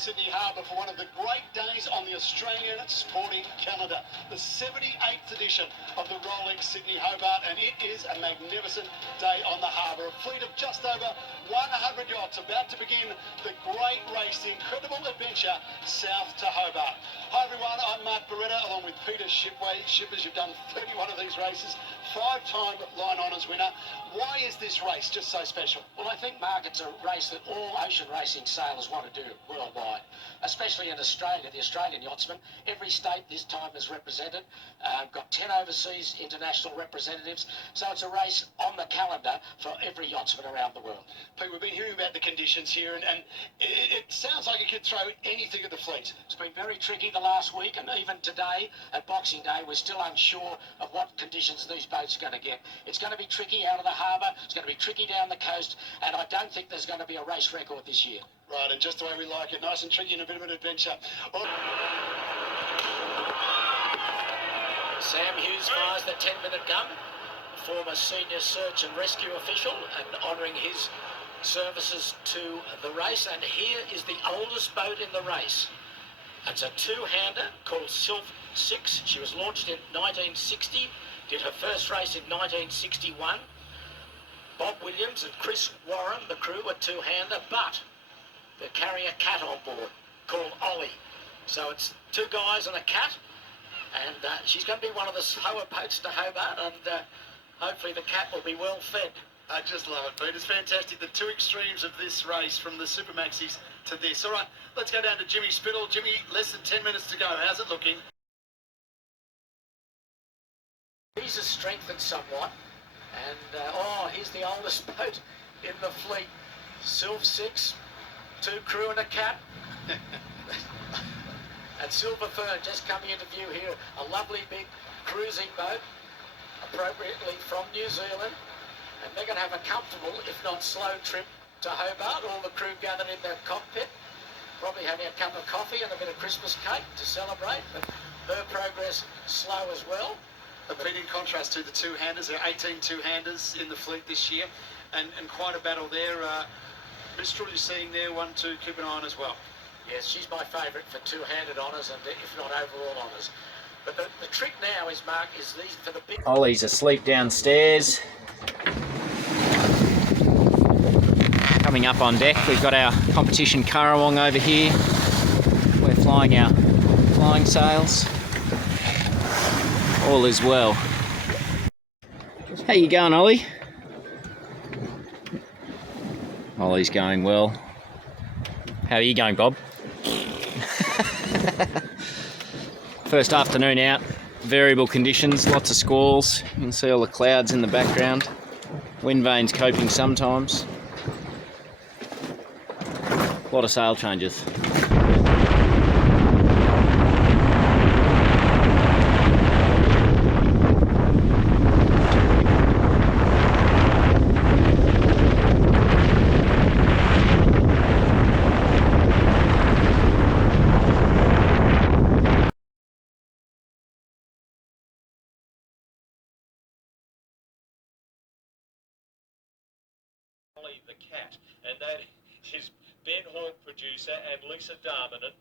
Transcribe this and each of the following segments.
Sydney Harbour for one of the great days on the Australian sporting calendar, the 78th edition of the Rolling Sydney Hobart, and it is a magnificent day on the harbour. A fleet of just over 100 yachts about to begin the great race, the incredible adventure south to Hobart. Hi everyone, I'm Mark Beretta along with Peter Shipway. Shippers, you've done 31 of these races, 5-time line honours winner. Why is this race just so special? Well, I think, Mark, it's a race that all ocean racing sailors want to do worldwide, especially in Australia, the Australian yachtsmen. Every state this time is represented. Got 10 overseas international representatives, so it's a race on the calendar for every yachtsman around the world. Pete, we've been hearing about the conditions here, and it sounds like it could throw anything at the fleet. It's been very tricky the last week, and even today at Boxing Day, we're still unsure of what conditions these boats are going to get. It's going to be tricky out of the harbour, it's going to be tricky down the coast, and I don't think there's going to be a race record this year. Right, and just the way we like it, nice and tricky and a bit of an adventure. Sam Hughes fires the 10-minute gun, former senior search and rescue official, and honouring his services to the race. And here is the oldest boat in the race. It's a two-hander called SYLPH VI. She was launched in 1960, did her first race in 1961. Bob Williams and Chris Warren, the crew, were two-hander, but they carry a cat on board called Oli. So it's two guys and a cat, and she's going to be one of the slower boats to Hobart, and hopefully the cat will be well fed. I just love it, Pete. It's fantastic. The two extremes of this race, from the Super Maxis to this. All right, let's go down to Jimmy Spittle. Jimmy, less than 10 minutes to go. How's it looking? These are strengthened somewhat, and here's the oldest boat in the fleet. SYLPH VI, two crew and a cat. And Silver Fern just coming into view here. A lovely big cruising boat, appropriately from New Zealand. And they're going to have a comfortable, if not slow, trip to Hobart. All the crew gathered in their cockpit, probably having a cup of coffee and a bit of Christmas cake to celebrate. But her progress slow as well. But in contrast to the two-handers, there are 18 two-handers in the fleet this year, and quite a battle there. Mistral, you're seeing there, 1-2, keep an eye on as well. Yes, she's my favourite for two-handed honours, and if not overall honours. But the trick now is, Mark, is these for the big... Ollie's asleep downstairs. Coming up on deck, we've got our competition Currawong over here. We're flying our flying sails. All is well. How you going, Ollie? Ollie's going well. How are you going, Bob? First afternoon out, variable conditions, lots of squalls. You can see all the clouds in the background. Wind vanes coping sometimes. A lot of sail changes. The cat, and that is Ben Hawke, producer, and Lisa Darmanin.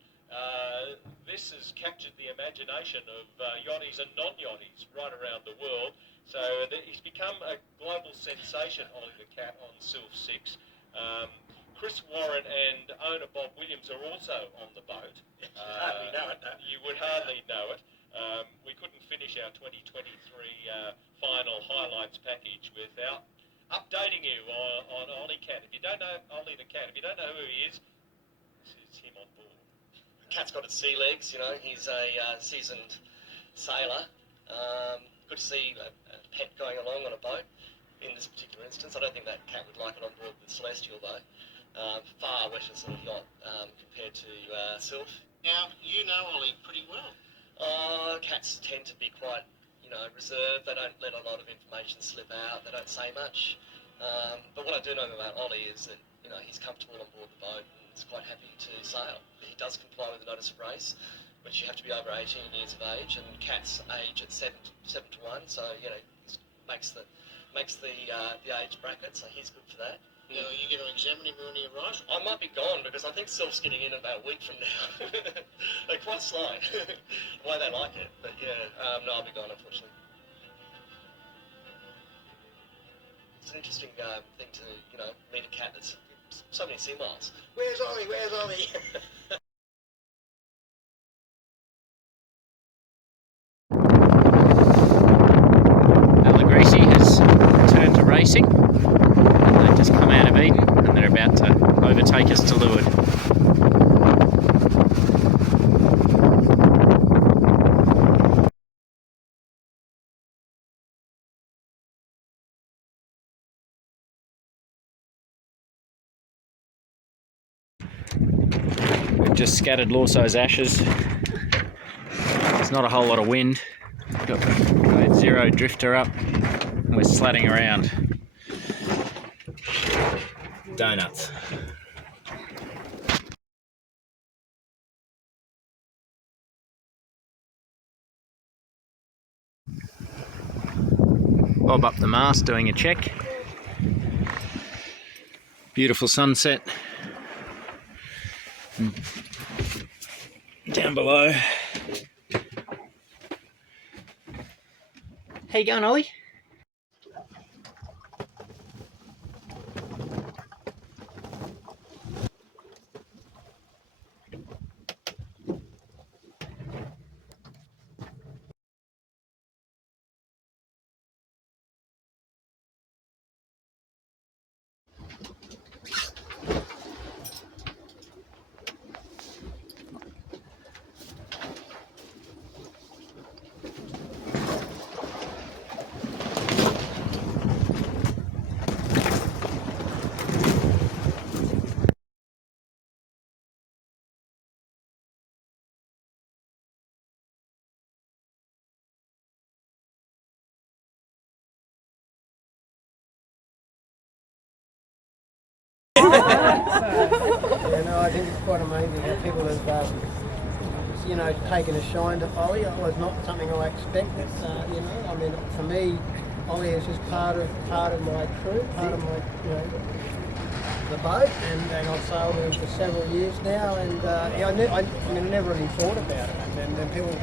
This has captured the imagination of yachties and non-yachties right around the world. So he's become a global sensation, Ollie the cat, on SYLPH VI. Chris Warren and owner Bob Williams are also on the boat. You hardly know it, no? You would hardly know it. We couldn't finish our 2023 final highlights package without updating you on Ollie Cat. If you don't know Ollie the cat, if you don't know who he is, it's him on board. Cat's got its sea legs, you know, he's a seasoned sailor. Good to see a pet going along on a boat in this particular instance. I don't think that cat would like it on board the Celestial though. Far wetter sort of yacht compared to SYLPH. Now, you know Ollie pretty well. Cats tend to be quite, you know, reserved. They don't let a lot of information slip out. They don't say much. But what I do know about Ollie is that, you know, he's comfortable on board the boat and is quite happy to sail. He does comply with the notice of race, which you have to be over 18 years of age, and Cat's age at 7 to 1, so, you know, makes the age bracket, so he's good for that. You're going to examine him when he arrives? I might be gone because I think Sylph's getting in about a week from now. They're quite slow. The way they like it. But yeah, no, I'll be gone, unfortunately. It's an interesting thing to, meet a cat that's so many sea miles. Where's Ollie? Where's Ollie? Has returned to racing. They've just come out of Eden and they're about to overtake us to Leeward. We've just scattered Lawso's ashes. There's not a whole lot of wind. Got the grade 0 drifter up. We're slatting around. Donuts. Bob up the mast doing a check. Beautiful sunset. Down below. How you going, Ollie? I think it's quite amazing how people have, taken a shine to Ollie. It was not something I expected. I mean, for me, Ollie is just part of my crew, part of my, the boat, and I've sailed with him for several years now. And I never really thought about it. And then people,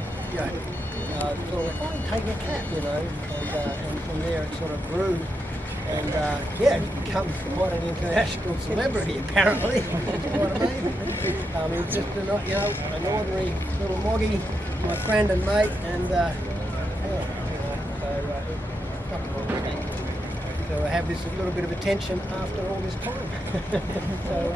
sort of like, taking a cat, and from there it sort of grew. And it's become quite an international celebrity, apparently. Quite amazing. He's just an ordinary little moggy, my friend and mate, and so I have this little bit of attention after all this time. So,